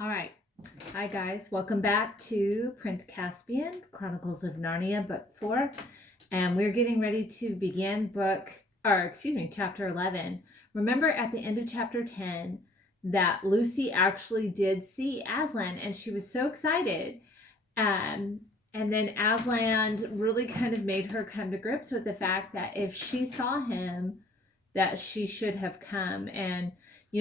All right. Hi, guys. Welcome back to Prince Caspian, Chronicles of Narnia, Book 4. And we're getting ready to begin chapter 11. Remember at the end of chapter 10 that Lucy actually did see Aslan, and she was so excited. And then Aslan really kind of made her come to grips with the fact that if she saw him, that she should have come. And,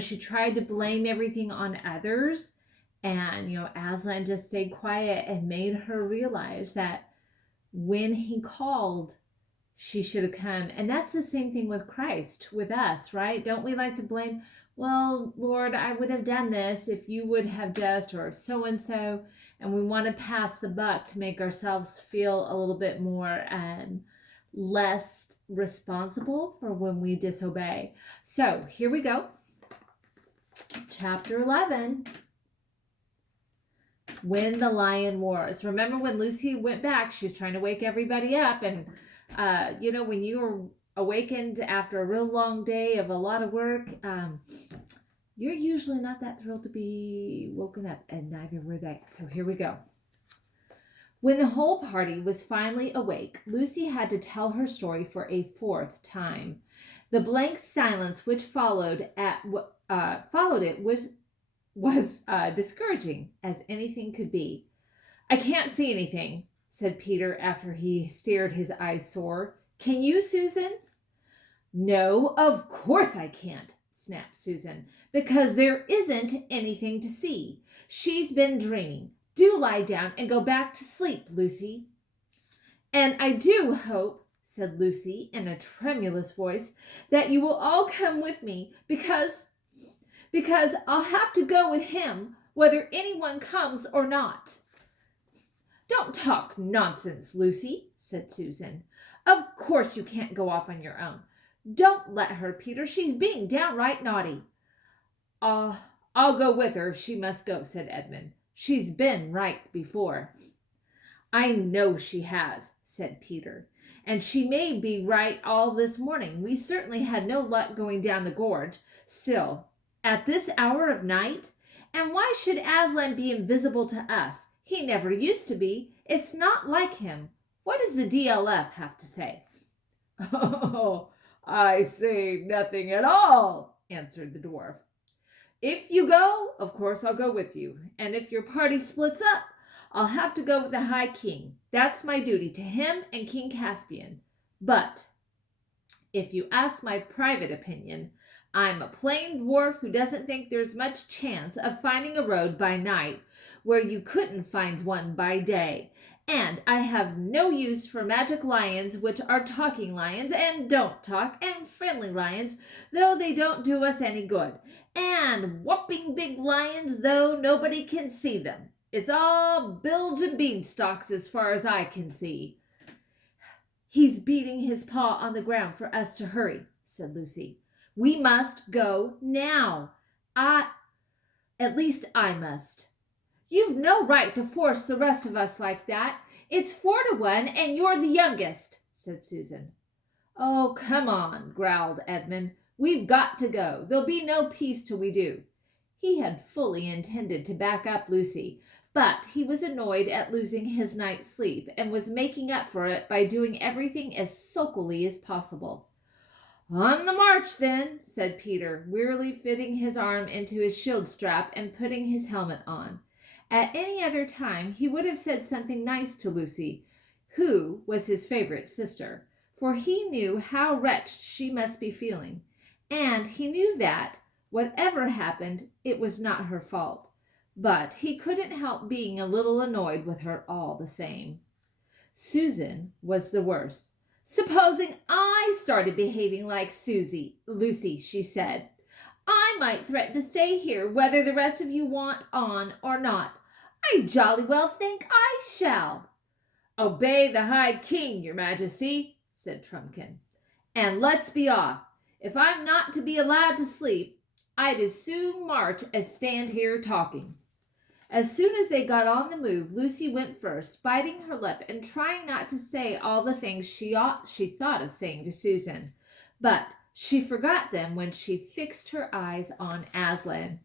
she tried to blame everything on others. And, Aslan just stayed quiet and made her realize that when he called, she should have come. And that's the same thing with Christ, with us, right? Don't we like to blame, well, Lord, I would have done this if you would have just, or so-and-so. And we want to pass the buck to make ourselves feel a little bit more less responsible for when we disobey. So here we go. Chapter 11. When the Lion Wars. Remember when Lucy went back, she was trying to wake everybody up. And, when you are awakened after a real long day of a lot of work, you're usually not that thrilled to be woken up, and neither were they. So here we go. When the whole party was finally awake, Lucy had to tell her story for a fourth time. The blank silence which followed it was discouraging as anything could be. "I can't see anything," said Peter after he stared his eyes sore. "Can you, Susan?" "No, of course I can't," snapped Susan, "because there isn't anything to see. She's been dreaming. Do lie down and go back to sleep, Lucy." "And I do hope," said Lucy in a tremulous voice, "that you will all come with me because I'll have to go with him whether anyone comes or not." "Don't talk nonsense, Lucy," said Susan. "Of course you can't go off on your own. Don't let her, Peter. She's being downright naughty." I'll go with her if she must go," said Edmund. "She's been right before." "I know she has," said Peter. "And she may be right all this morning. We certainly had no luck going down the gorge. Still, at this hour of night? And why should Aslan be invisible to us? He never used to be. It's not like him. What does the DLF have to say?" "Oh, I say nothing at all," answered the dwarf. "If you go, of course I'll go with you. And if your party splits up, I'll have to go with the High King. That's my duty to him and King Caspian. But if you ask my private opinion, I'm a plain dwarf who doesn't think there's much chance of finding a road by night where you couldn't find one by day. And I have no use for magic lions, which are talking lions and don't talk, and friendly lions, though they don't do us any good, and whopping big lions, though nobody can see them. It's all bilge and beanstalks as far as I can see." "He's beating his paw on the ground for us to hurry," said Lucy. "We must go now. At least I must." "You've no right to force the rest of us like that. It's 4-1, and you're the youngest," said Susan. "Oh, come on," growled Edmund. "We've got to go. There'll be no peace till we do." He had fully intended to back up Lucy, but he was annoyed at losing his night's sleep and was making up for it by doing everything as sulkily as possible. "On the march, then," said Peter, wearily fitting his arm into his shield strap and putting his helmet on. At any other time he would have said something nice to Lucy, who was his favorite sister, for he knew how wretched she must be feeling, and he knew that, whatever happened, it was not her fault. But he couldn't help being a little annoyed with her all the same. Susan was the worst. "Supposing I started behaving like Lucy," she said. "I might threaten to stay here whether the rest of you want on or not. I jolly well think I shall." "Obey the High King, your Majesty," said Trumpkin. "And let's be off. If I'm not to be allowed to sleep, I'd as soon march as stand here talking." As soon as they got on the move, Lucy went first, biting her lip and trying not to say all the things she thought of saying to Susan. But she forgot them when she fixed her eyes on Aslan.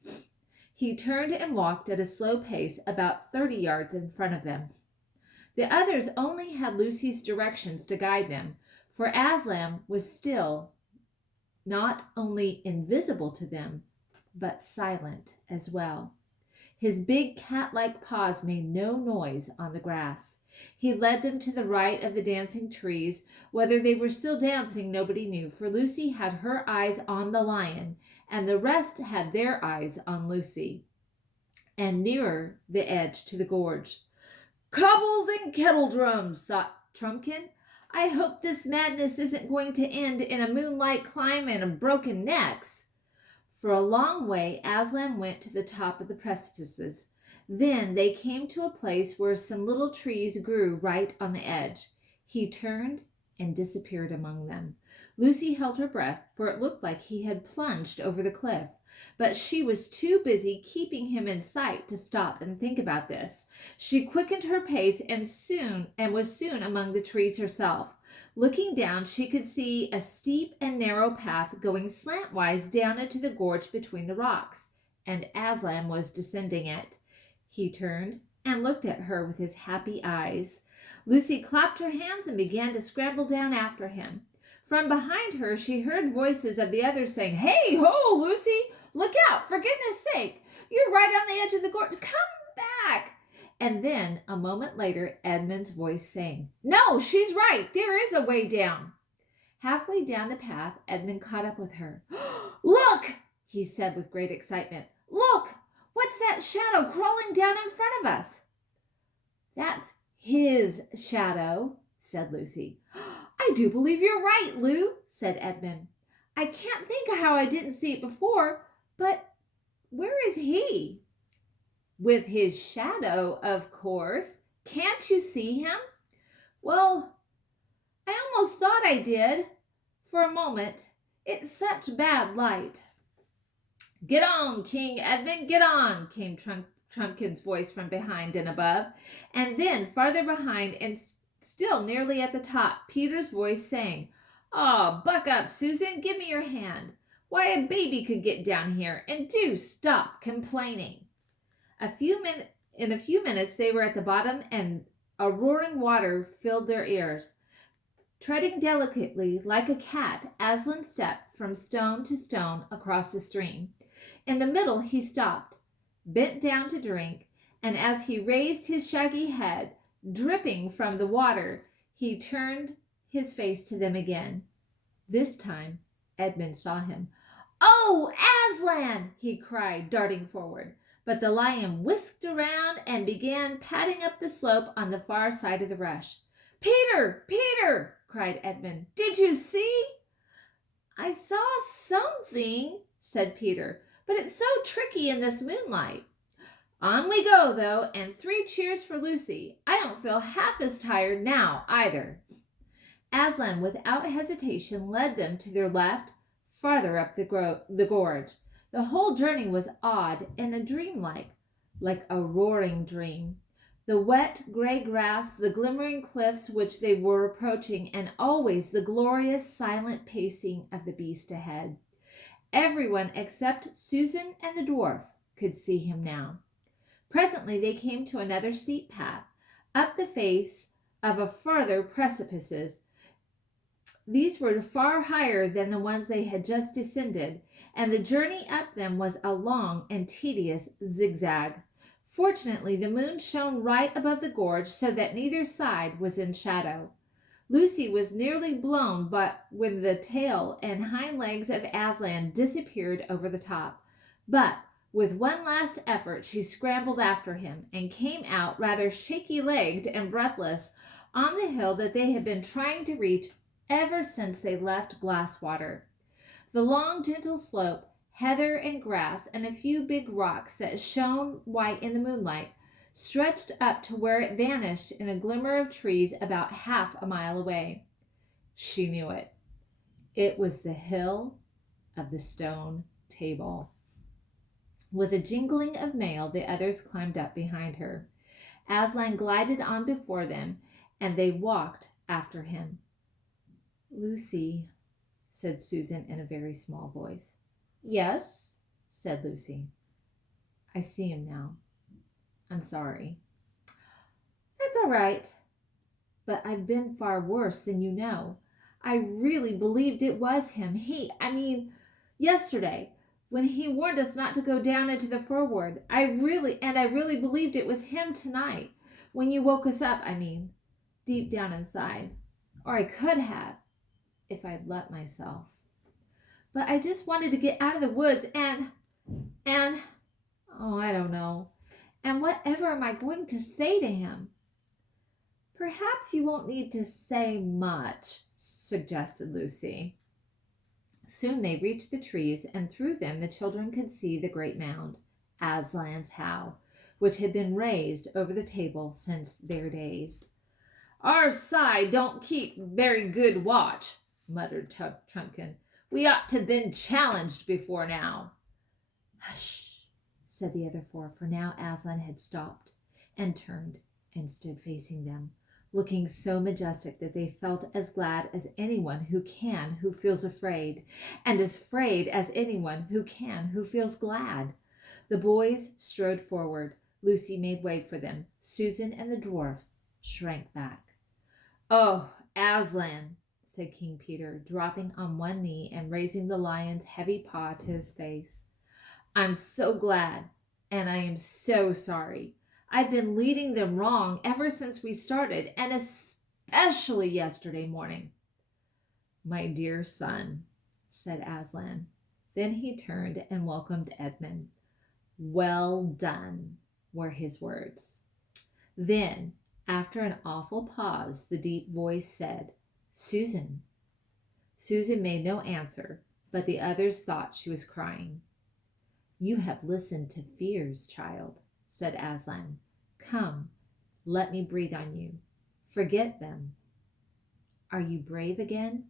He turned and walked at a slow pace about 30 yards in front of them. The others only had Lucy's directions to guide them, for Aslan was still not only invisible to them, but silent as well. His big cat-like paws made no noise on the grass. He led them to the right of the dancing trees. Whether they were still dancing, nobody knew, for Lucy had her eyes on the lion, and the rest had their eyes on Lucy, and nearer the edge to the gorge. Cobbles and kettle drums, thought Trumpkin. I hope this madness isn't going to end in a moonlight climb and broken necks. For a long way, Aslan went to the top of the precipices. Then they came to a place where some little trees grew right on the edge. He turned and disappeared among them. Lucy held her breath, for it looked like he had plunged over the cliff. But she was too busy keeping him in sight to stop and think about this. She quickened her pace and was soon among the trees herself. Looking down, she could see a steep and narrow path going slantwise down into the gorge between the rocks, and Aslan was descending it. He turned and looked at her with his happy eyes. Lucy clapped her hands and began to scramble down after him. From behind her, she heard voices of the others saying, Hey ho, Lucy! Look out, for goodness sake! You're right on the edge of the gorge. Come back! And then, a moment later, Edmund's voice saying, No, she's right. There is a way down. Halfway down the path, Edmund caught up with her. Look, he said with great excitement. Look, what's that shadow crawling down in front of us? That's his shadow, said Lucy. I do believe you're right, Lou, said Edmund. I can't think how I didn't see it before, but where is he? With his shadow, of course. Can't you see him? Well, I almost thought I did. For a moment. It's such bad light. Get on, King Edmund, get on, came Trumpkin's voice from behind and above. And then, farther behind and still nearly at the top, Peter's voice saying, Oh, buck up, Susan, give me your hand. Why, a baby could get down here, and do stop complaining. In a few minutes, they were at the bottom, and a roaring water filled their ears. Treading delicately like a cat, Aslan stepped from stone to stone across the stream. In the middle, he stopped, bent down to drink, and as he raised his shaggy head, dripping from the water, he turned his face to them again. This time, Edmund saw him. Oh, Aslan! He cried, darting forward. But the lion whisked around and began padding up the slope on the far side of the rush. Peter! Peter! Cried Edmund. Did you see? I saw something, said Peter, but it's so tricky in this moonlight. On we go, though, and 3 cheers for Lucy. I don't feel half as tired now, either. Aslan, without hesitation, led them to their left, farther up the gorge. The whole journey was odd and dreamlike, like a roaring dream. The wet, gray grass, the glimmering cliffs which they were approaching, and always the glorious, silent pacing of the beast ahead. Everyone except Susan and the dwarf could see him now. Presently they came to another steep path, up the face of a farther precipices. These were far higher than the ones they had just descended, and the journey up them was a long and tedious zigzag. Fortunately, the moon shone right above the gorge, so that neither side was in shadow. Lucy was nearly blown, but when the tail and hind legs of Aslan disappeared over the top. But with one last effort, she scrambled after him and came out rather shaky-legged and breathless on the hill that they had been trying to reach ever since they left Glasswater. The long, gentle slope, heather and grass, and a few big rocks that shone white in the moonlight stretched up to where it vanished in a glimmer of trees about half a mile away. She knew it. It was the hill of the stone table. With a jingling of mail, the others climbed up behind her. Aslan glided on before them, and they walked after him. Lucy, said Susan in a very small voice. Yes, said Lucy. I see him now. I'm sorry. That's all right. But I've been far worse than you know. I really believed it was him. Yesterday, when he warned us not to go down into the forward, I really believed it was him tonight. When you woke us up, deep down inside. Or I could have, if I'd let myself. But I just wanted to get out of the woods oh, I don't know. And whatever am I going to say to him? Perhaps you won't need to say much, suggested Lucy. Soon they reached the trees, and through them the children could see the great mound, Aslan's house, which had been raised over the table since their days. Our side don't keep very good watch, muttered Trumpkin. We ought to have been challenged before now. Hush, said the other four, for now Aslan had stopped and turned and stood facing them, looking so majestic that they felt as glad as anyone who feels afraid, and as afraid as anyone who feels glad. The boys strode forward. Lucy made way for them. Susan and the dwarf shrank back. Oh, Aslan, said King Peter, dropping on one knee and raising the lion's heavy paw to his face. I'm so glad, and I am so sorry. I've been leading them wrong ever since we started, and especially yesterday morning. My dear son, said Aslan. Then he turned and welcomed Edmund. Well done, were his words. Then, after an awful pause, the deep voice said, Susan. Susan made no answer, but the others thought she was crying. You have listened to fears, child, said Aslan. Come, let me breathe on you. Forget them. Are you brave again?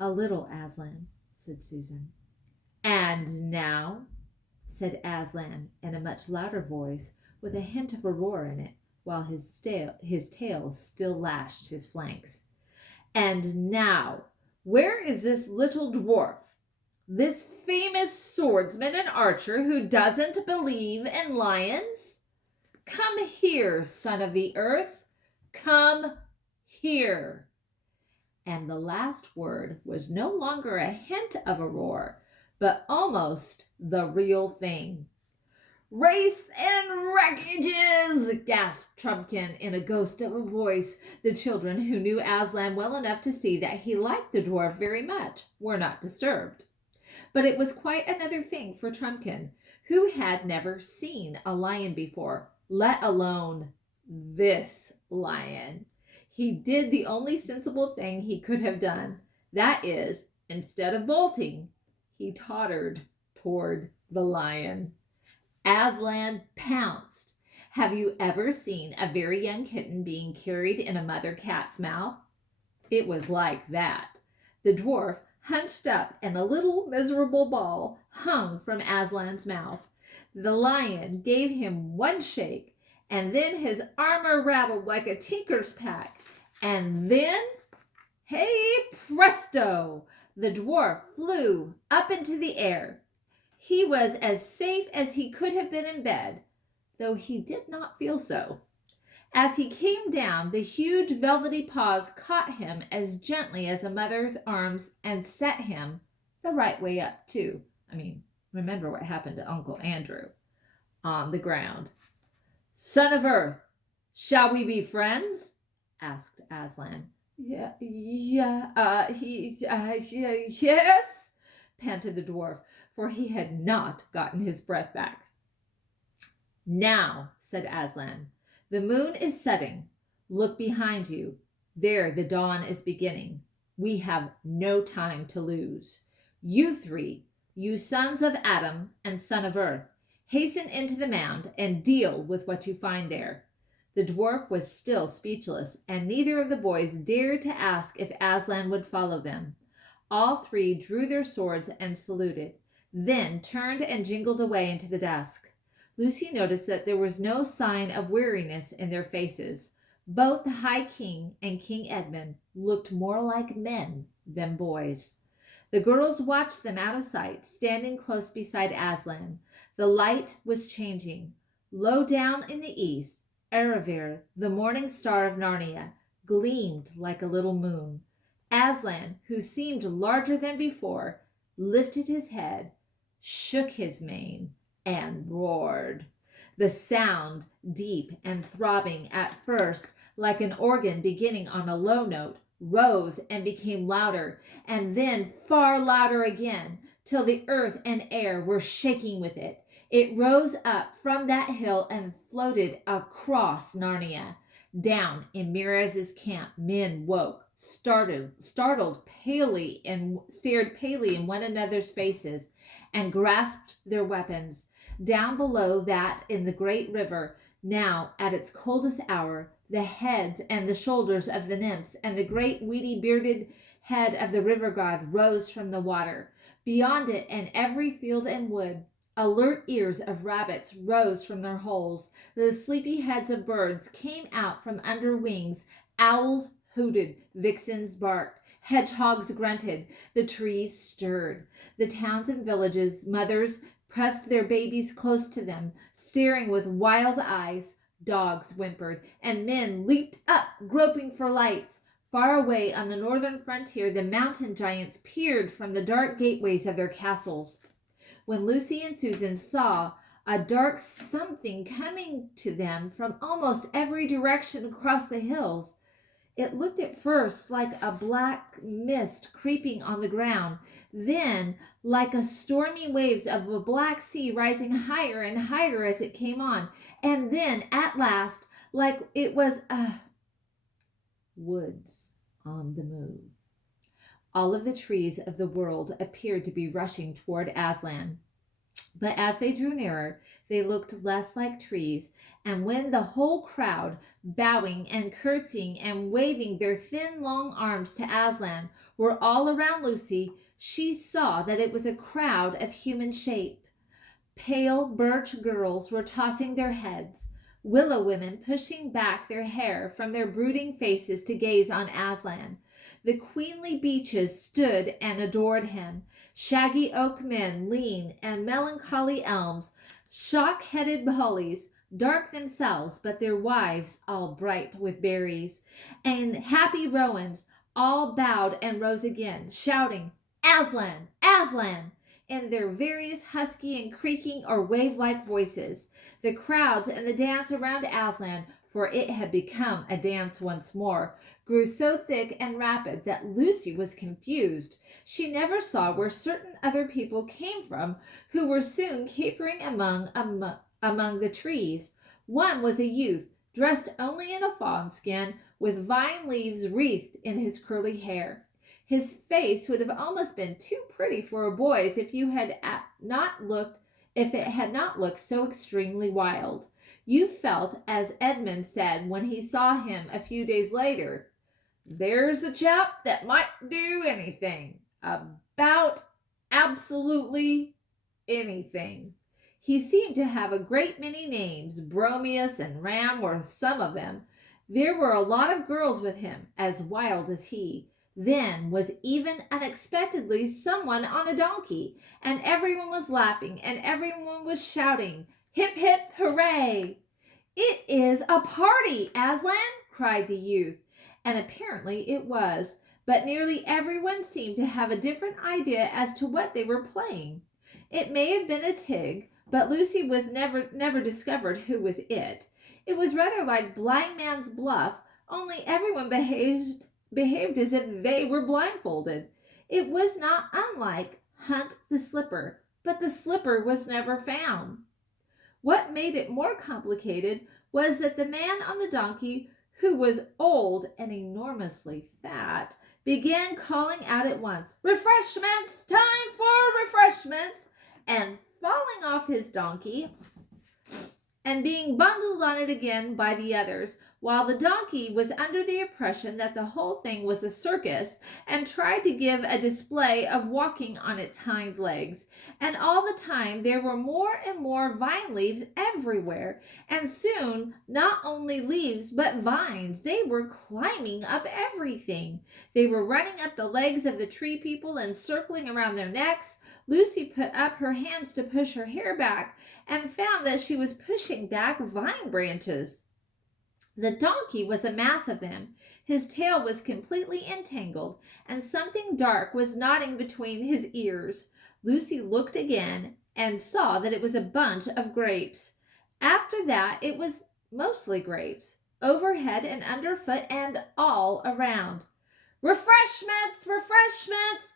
A little, Aslan, said Susan. And now, said Aslan in a much louder voice with a hint of a roar in it, while his tail still lashed his flanks. And now, where is this little dwarf? This famous swordsman and archer who doesn't believe in lions? Come here, son of the earth. Come here. And the last word was no longer a hint of a roar, but almost the real thing. Race and wreckages, gasped Trumpkin in a ghost of a voice. The children, who knew Aslan well enough to see that he liked the dwarf very much, were not disturbed. But it was quite another thing for Trumpkin, who had never seen a lion before, let alone this lion. He did the only sensible thing he could have done. That is, instead of bolting, he tottered toward the lion. Aslan pounced. Have you ever seen a very young kitten being carried in a mother cat's mouth? It was like that. The dwarf, hunched up, and a little miserable ball hung from Aslan's mouth. The lion gave him one shake, and then his armor rattled like a tinker's pack. And then, hey presto, the dwarf flew up into the air. He was as safe as he could have been in bed, though he did not feel so. As he came down, the huge velvety paws caught him as gently as a mother's arms and set him the right way up, too. Remember what happened to Uncle Andrew. On the ground. Son of Earth, shall we be friends? Asked Aslan. Yes, panted the dwarf, for he had not gotten his breath back. Now, said Aslan, the moon is setting. Look behind you. There the dawn is beginning. We have no time to lose. You three, you sons of Adam and son of Earth, hasten into the mound and deal with what you find there. The dwarf was still speechless, and neither of the boys dared to ask if Aslan would follow them. All three drew their swords and saluted, then turned and jingled away into the dusk. Lucy noticed that there was no sign of weariness in their faces. Both the High King and King Edmund looked more like men than boys. The girls watched them out of sight, standing close beside Aslan. The light was changing. Low down in the east, Erebor, the morning star of Narnia, gleamed like a little moon. Aslan, who seemed larger than before, lifted his head, shook his mane, and roared. The sound, deep and throbbing at first, like an organ beginning on a low note, rose and became louder, and then far louder again, till the earth and air were shaking with it. It rose up from that hill and floated across Narnia. Down in Miraz's camp, men woke, startled palely, and stared palely in one another's faces, and grasped their weapons. Down below that in the great river, now at its coldest hour, the heads and the shoulders of the nymphs and the great weedy bearded head of the river god rose from the water. Beyond it, and every field and wood, alert ears of rabbits rose from their holes. The sleepy heads of birds came out from under wings. Owls hooted, vixens barked, hedgehogs grunted. The trees stirred. The towns and villages, mothers pressed their babies close to them, staring with wild eyes. Dogs whimpered, and men leaped up, groping for lights. Far away on the northern frontier, the mountain giants peered from the dark gateways of their castles. When Lucy and Susan saw a dark something coming to them from almost every direction across the hills, it looked at first like a black mist creeping on the ground, then like a stormy waves of a black sea rising higher and higher as it came on, and then at last like it was woods on the move. All of the trees of the world appeared to be rushing toward Aslan. But as they drew nearer, they looked less like trees, and when the whole crowd, bowing and curtsying and waving their thin, long arms to Aslan, were all around Lucy, she saw that it was a crowd of human shape. Pale birch girls were tossing their heads, willow women pushing back their hair from their brooding faces to gaze on Aslan. The queenly beeches stood and adored him. Shaggy oak men, lean and melancholy elms, shock-headed hollies, dark themselves, but their wives all bright with berries, and happy rowans all bowed and rose again, shouting, Aslan, Aslan, in their various husky and creaking or wave-like voices. The crowds and the dance around Aslan, for it had become a dance once more, grew so thick and rapid that Lucy was confused. She never saw where certain other people came from, who were soon capering among the trees. One was a youth, dressed only in a fawn skin, with vine leaves wreathed in his curly hair. His face would have almost been too pretty for a boy's if it had not looked so extremely wild. You felt, as Edmund said when he saw him a few days later, there's a chap that might do anything, about absolutely anything. He seemed to have a great many names. Bromius and Ram were some of them. There were a lot of girls with him, as wild as he. Then was even unexpectedly someone on a donkey, and everyone was laughing, and everyone was shouting, hip, hip, hooray! It is a party, Aslan, cried the youth, and apparently it was, but nearly everyone seemed to have a different idea as to what they were playing. It may have been a tig, but Lucy was never discovered who was it. It was rather like blind man's bluff, only everyone behaved as if they were blindfolded. It was not unlike Hunt the Slipper, but the slipper was never found. What made it more complicated was that the man on the donkey, who was old and enormously fat, began calling out at once, refreshments, time for refreshments, and falling off his donkey, and being bundled on it again by the others, while the donkey was under the impression that the whole thing was a circus and tried to give a display of walking on its hind legs. And all the time there were more and more vine leaves everywhere, and soon not only leaves but vines. They were climbing up everything. They were running up the legs of the tree people and circling around their necks. Lucy put up her hands to push her hair back and found that she was pushing back vine branches. The donkey was a mass of them. His tail was completely entangled, and something dark was knotting between his ears. Lucy looked again and saw that it was a bunch of grapes. After that, it was mostly grapes, overhead and underfoot and all around. Refreshments! Refreshments!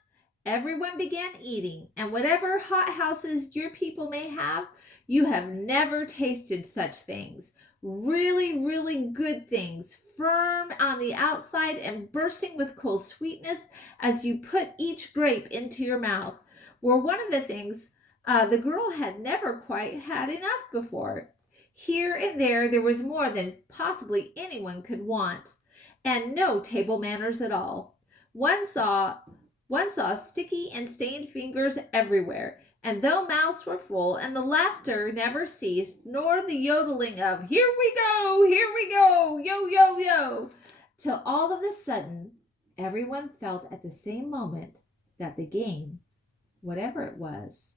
Everyone began eating, and whatever hot houses your people may have, you have never tasted such things. Really, really good things, firm on the outside and bursting with cool sweetness as you put each grape into your mouth, were one of the things the girl had never quite had enough before. Here and there was more than possibly anyone could want, and no table manners at all. One saw sticky and stained fingers everywhere, and though mouths were full and the laughter never ceased, nor the yodeling of here we go, yo, yo, yo, till all of a sudden everyone felt at the same moment that the game, whatever it was,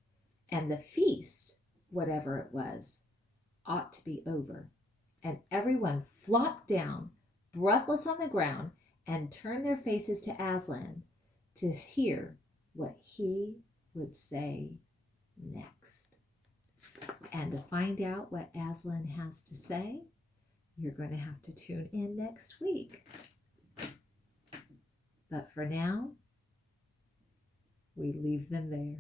and the feast, whatever it was, ought to be over. And everyone flopped down, breathless on the ground, and turned their faces to Aslan to hear what he would say next. And to find out what Aslan has to say, you're going to have to tune in next week. But for now, we leave them there.